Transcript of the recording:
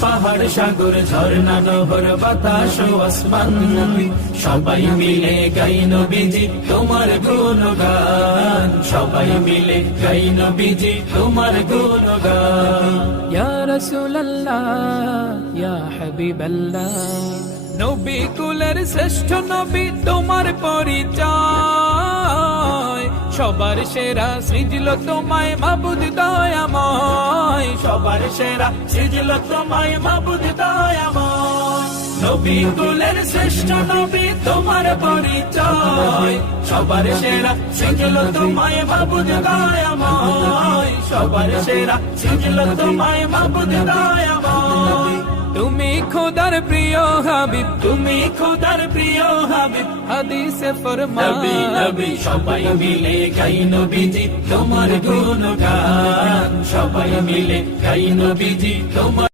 পাহাড় সাগর ঝর্ণা নহর বাতাস ও আসমান, সবাই মিলে গাই নবীজি তোমার গুণগান, সবাই মিলে গাই নবীজি তোমার গুণগান। ইয়া রাসূলুল্লাহ ইয়া হাবিবাল্লাহ, নবী কুলের শ্রেষ্ঠ নবী তোমার পরিচয়, সবার সেরা সৃজল তোমায় মাবুদ দয়াময়, সবার সেরা সৃজল তোমায় মাবুদ দয়াময়। নবী কুলের শ্রেষ্ঠ নবী তোমার পরিচয়, সবার সেরা সৃজল তোমায় মাবুদ দয়াময়, সবার সেরা সৃজল তোমায় মাবুদ দয়াময়। তুমি খোদার প্রিয় হাবিব, তুমি খোদার প্রিয় হাবিব, হাদিসে ফরমান নবী নবী সবাই মিলে গাই নবীজি তোমার গুণগান, সবাই মিলে গাই নবীজি তোমার